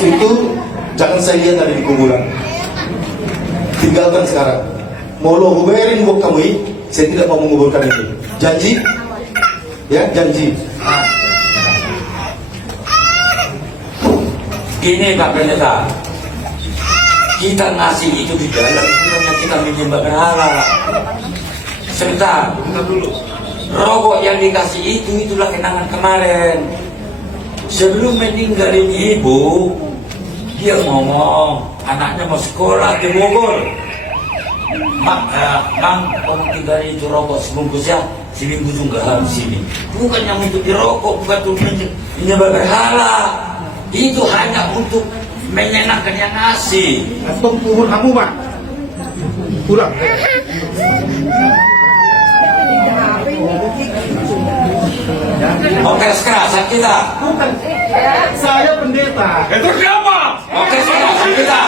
itu jangan saya lihat ada di kuburan. Tinggalkan sekarang. Mau lo huberin buat kamu ini, saya tidak mau menguburkan ini. Janji? Ya, janji. Gini Pak Pendeta, kita ngasih itu di dalam bukannya kita menyembah berhala. Sebentar, rokok yang dikasih itulah kenangan kemarin. Sebelum meninggalin ibu, dia ngomong anaknya mau sekolah di Bogor. Mang, kamu tinggal itu rokok sebungkus ya, seminggu juga harus sini. Bukan yang untuk dirokok, bukan untuk menyembah berhala. Itu hanya untuk menyenangkan yang ngasih. Atau kubur kamu, Pak? Pulang. Oke, kekerasan kita. Bukan. Saya pendeta. Itu siapa? Oke, kekerasan kita.